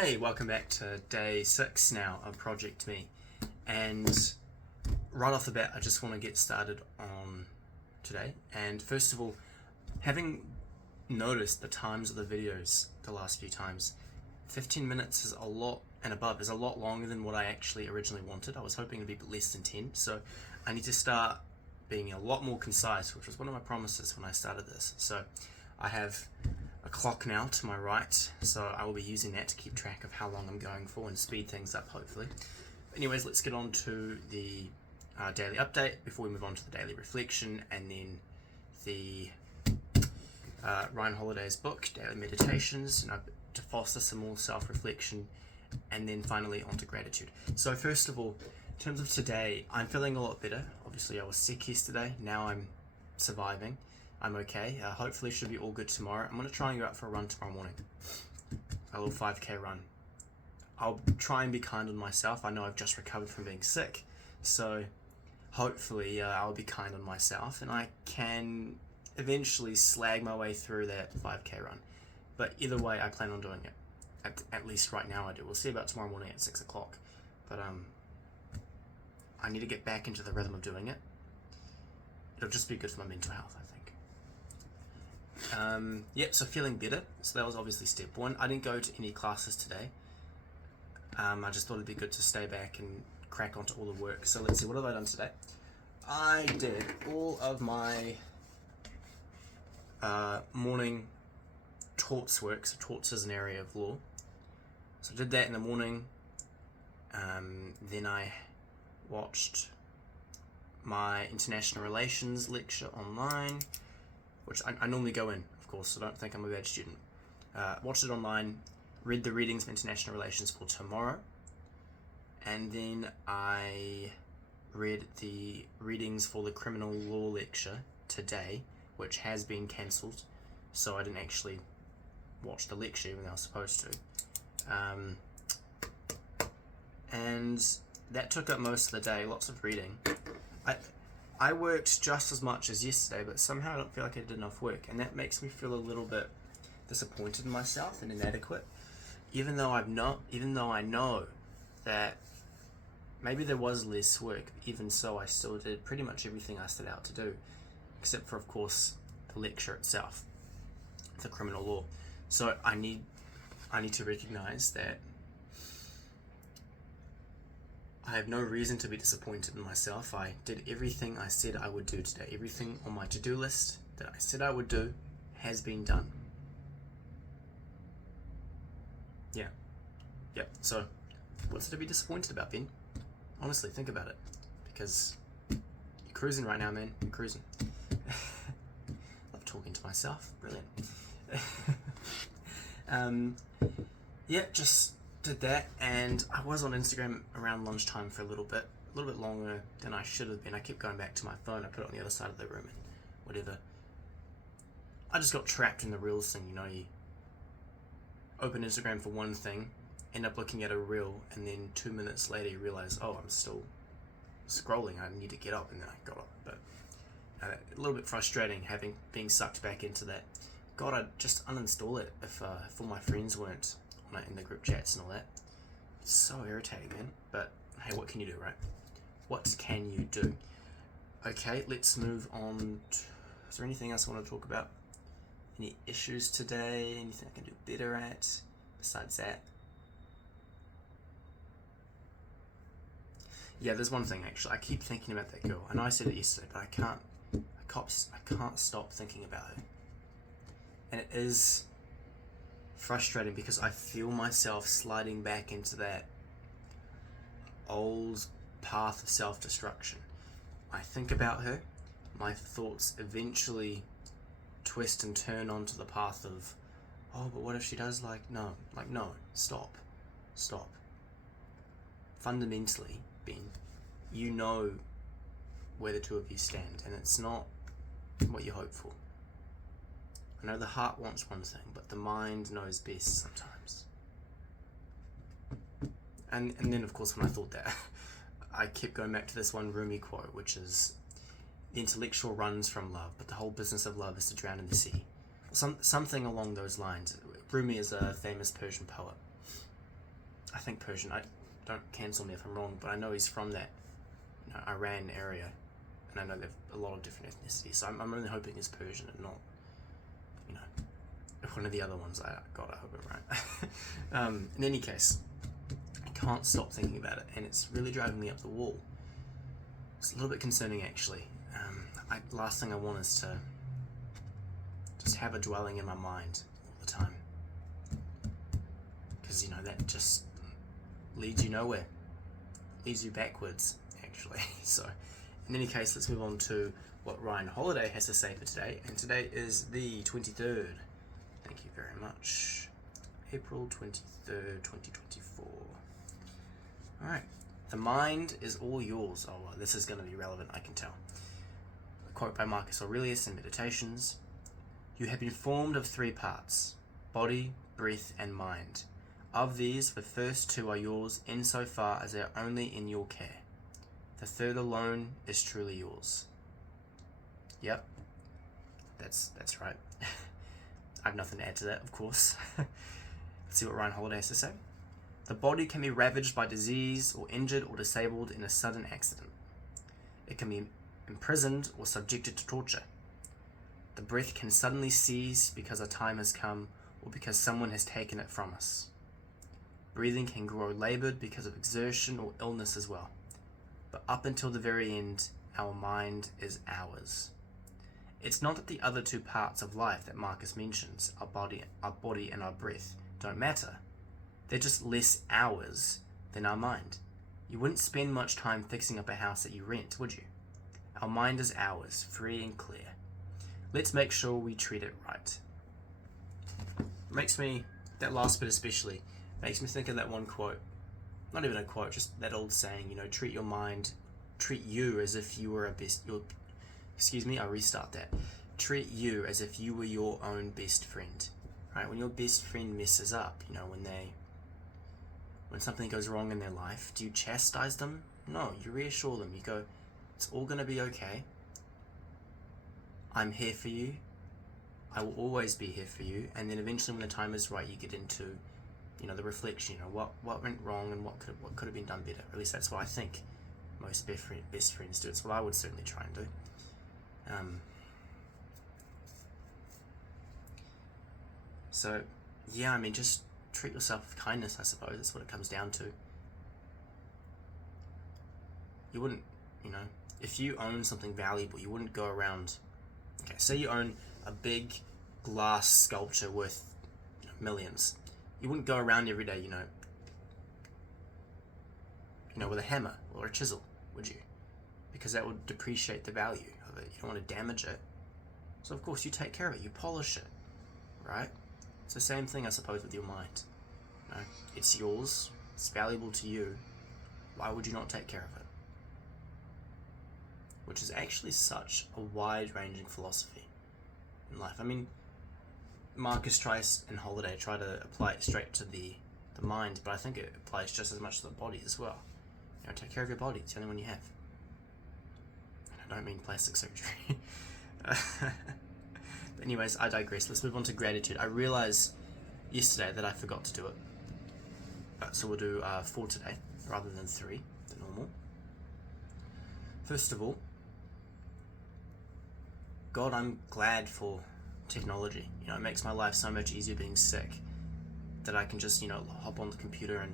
Hey, welcome back to day 6 now of Project Me. And right off the bat, I just want to get started on today. And first of all, having noticed the times of the videos the last few times, 15 minutes is a lot, and above is a lot longer than what I actually originally wanted. I was hoping to be less than 10, so I need to start being a lot more concise, which was one of my promises when I started this. So I have a clock now to my right, so I will be using that to keep track of how long I'm going for and speed things up, hopefully. Anyways, let's get on to the daily update before we move on to the daily reflection, and then the Ryan Holiday's book, Daily Meditations, to foster some more self-reflection, and then finally onto gratitude. So first of all, in terms of today, I'm feeling a lot better. Obviously I was sick yesterday, now I'm surviving. I'm okay. Hopefully should be all good tomorrow. I'm going to try and go out for a run tomorrow morning. A little 5k run. I'll try and be kind on myself. I know I've just recovered from being sick, so hopefully I'll be kind on myself and I can eventually slag my way through that 5k run. But either way, I plan on doing it. At least right now I do. We'll see about tomorrow morning at 6 o'clock. But I need to get back into the rhythm of doing it. It'll just be good for my mental health, I think. So feeling better. So that was obviously step one. I didn't go to any classes today. I just thought it'd be good to stay back and crack onto all the work. So let's see, what have I done today? I did all of my morning torts work. So torts is an area of law. So I did that in the morning. Then I watched my international relations lecture online, which I normally go in, of course, so don't think I'm a bad student. Watched it online, read the readings for international relations for tomorrow, and then I read the readings for the criminal law lecture today, which has been cancelled, so I didn't actually watch the lecture even though I was supposed to. And that took up most of the day, lots of reading. I worked just as much as yesterday, but somehow I don't feel like I did enough work, and that makes me feel a little bit disappointed in myself and inadequate. Even though I know that maybe there was less work, even so I still did pretty much everything I set out to do, except for, of course, the lecture itself, the criminal law. So I need to recognize that I have no reason to be disappointed in myself. I did everything I said I would do today. Everything on my to-do list that I said I would do has been done. Yeah. So, what's to be disappointed about, Ben? Honestly, think about it. Because you're cruising right now, man. You're cruising. Love talking to myself. Brilliant. Just did that, and I was on Instagram around lunchtime for a little bit longer than I should have been. I kept going back to my phone. I put it on the other side of the room and whatever. I just got trapped in the reels thing, you open Instagram for one thing, end up looking at a reel, and then 2 minutes later you realize, oh, I'm still scrolling, I need to get up, and then I got up. But a little bit frustrating being sucked back into that. God, I'd just uninstall it if all my friends weren't on it in the group chats and all that. It's so irritating, man. But hey, what can you do, right? What can you do? Okay, let's move on. Is there anything else I want to talk about? Any issues today? Anything I can do better at besides that? Yeah, there's one thing actually. I keep thinking about that girl. I know I said it yesterday, but I can't stop thinking about her. And it is frustrating because I feel myself sliding back into that old path of self-destruction. I think about her, my thoughts eventually twist and turn onto the path of, oh, but what if she does no, stop. Fundamentally, Ben, you know where the two of you stand, and it's not what you hope for. I know the heart wants one thing, but the mind knows best sometimes. And then, of course, when I thought that, I kept going back to this one Rumi quote, which is, the intellectual runs from love, but the whole business of love is to drown in the sea. Something along those lines. Rumi is a famous Persian poet. I think Persian. I don't cancel me if I'm wrong, but I know he's from that Iran area, and I know they've a lot of different ethnicities. So I'm really hoping he's Persian and not one of the other ones. I hope I'm right. In any case, I can't stop thinking about it, and it's really driving me up the wall. It's a little bit concerning, actually. Last thing I want is to just have it dwelling in my mind all the time, because that just leads you nowhere, leads you backwards, actually. So, in any case, let's move on to what Ryan Holiday has to say for today, and today is the 23rd. Thank you very much. April 23rd, 2024. Alright. The mind is all yours. Oh, well, this is going to be relevant, I can tell. A quote by Marcus Aurelius in Meditations. You have been formed of three parts, body, breath, and mind. Of these, the first two are yours insofar as they are only in your care. The third alone is truly yours. Yep. That's right. I have nothing to add to that, of course. Let's see what Ryan Holiday has to say. The body can be ravaged by disease or injured or disabled in a sudden accident. It can be imprisoned or subjected to torture. The breath can suddenly cease because a time has come or because someone has taken it from us. Breathing can grow laboured because of exertion or illness as well. But up until the very end, our mind is ours. It's not that the other two parts of life that Marcus mentions, our body and our breath, don't matter. They're just less ours than our mind. You wouldn't spend much time fixing up a house that you rent, would you? Our mind is ours, free and clear. Let's make sure we treat it right. That last bit especially, makes me think of that one quote. Not even a quote, just that old saying, treat you as if you were I'll restart that. Treat you as if you were your own best friend. Right? When your best friend messes up, when something goes wrong in their life, do you chastise them? No, you reassure them. You go, it's all going to be okay. I'm here for you. I will always be here for you. And then eventually when the time is right, you get into, the reflection, what went wrong and what could have been done better. At least that's what I think most best friends do. It's what I would certainly try and do. So, yeah, just treat yourself with kindness, I suppose. That's what it comes down to. You wouldn't, if you own something valuable, you wouldn't go around, say you own a big glass sculpture worth millions. You wouldn't go around every day, with a hammer or a chisel, would you? Because that would depreciate the value of it. You don't want to damage it. So of course you take care of it, you polish it, right? It's the same thing, I suppose, with your mind. It's yours, it's valuable to you. Why would you not take care of it? Which is actually such a wide-ranging philosophy in life. Marcus and Holiday try to apply it straight to the mind, but I think it applies just as much to the body as well. Take care of your body. It's the only one you have. And I don't mean plastic surgery. But anyways, I digress. Let's move on to gratitude. I realized yesterday that I forgot to do it. So we'll do 4 today, rather than 3, the normal. First of all, God, I'm glad for technology. It makes my life so much easier being sick that I can just, hop on the computer and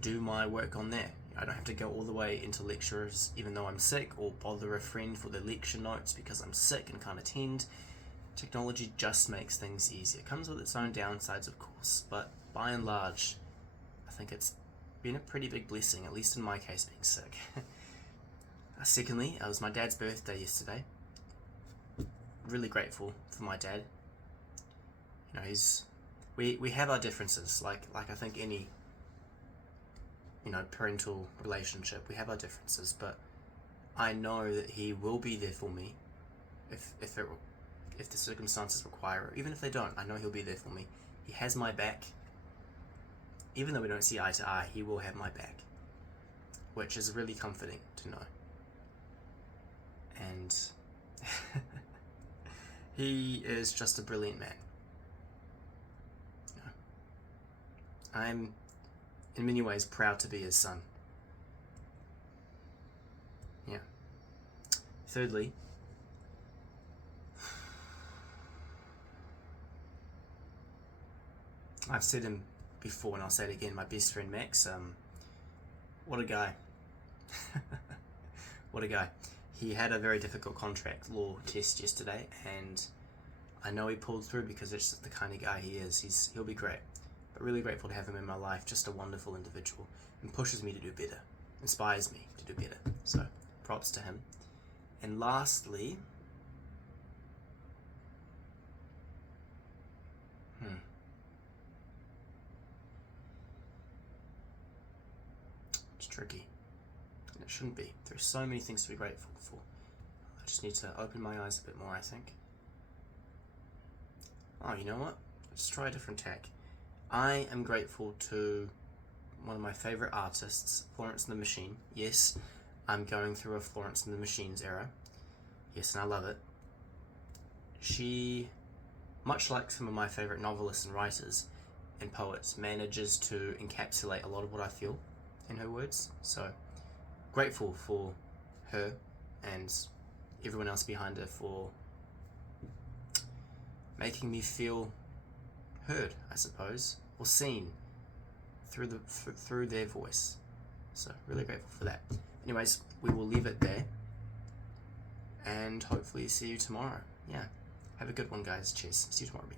do my work on there. I don't have to go all the way into lectures even though I'm sick, or bother a friend for the lecture notes because I'm sick and can't attend. Technology just makes things easier. It comes with its own downsides, of course, but by and large, I think it's been a pretty big blessing, at least in my case, being sick. Secondly, it was my dad's birthday yesterday. Really grateful for my dad. We have our differences, like I think any parental relationship. We have our differences, but I know that he will be there for me if the circumstances require it. Even if they don't, I know he'll be there for me. He has my back. Even though we don't see eye to eye, he will have my back, which is really comforting to know. And he is just a brilliant man. I'm in many ways proud to be his son. Yeah. Thirdly, I've said him before and I'll say it again, my best friend Max, what a guy. What a guy. He had a very difficult contract law test yesterday, and I know he pulled through because it's just the kind of guy he is. He'll be great. But really grateful to have him in my life, just a wonderful individual, and pushes me to do better, inspires me to do better. So props to him. And lastly, it's tricky. And it shouldn't be. There's so many things to be grateful for. I just need to open my eyes a bit more, I think. Oh, you know what? Let's try a different tack. I am grateful to one of my favourite artists, Florence and the Machine. Yes, I'm going through a Florence and the Machine's era. Yes, and I love it. She, much like some of my favourite novelists and writers and poets, manages to encapsulate a lot of what I feel in her words. So, grateful for her and everyone else behind her for making me feel heard, I suppose, or seen through their voice. So really grateful for that. Anyways, we will leave it there, and hopefully see you tomorrow. Yeah, have a good one, guys. Cheers. See you tomorrow.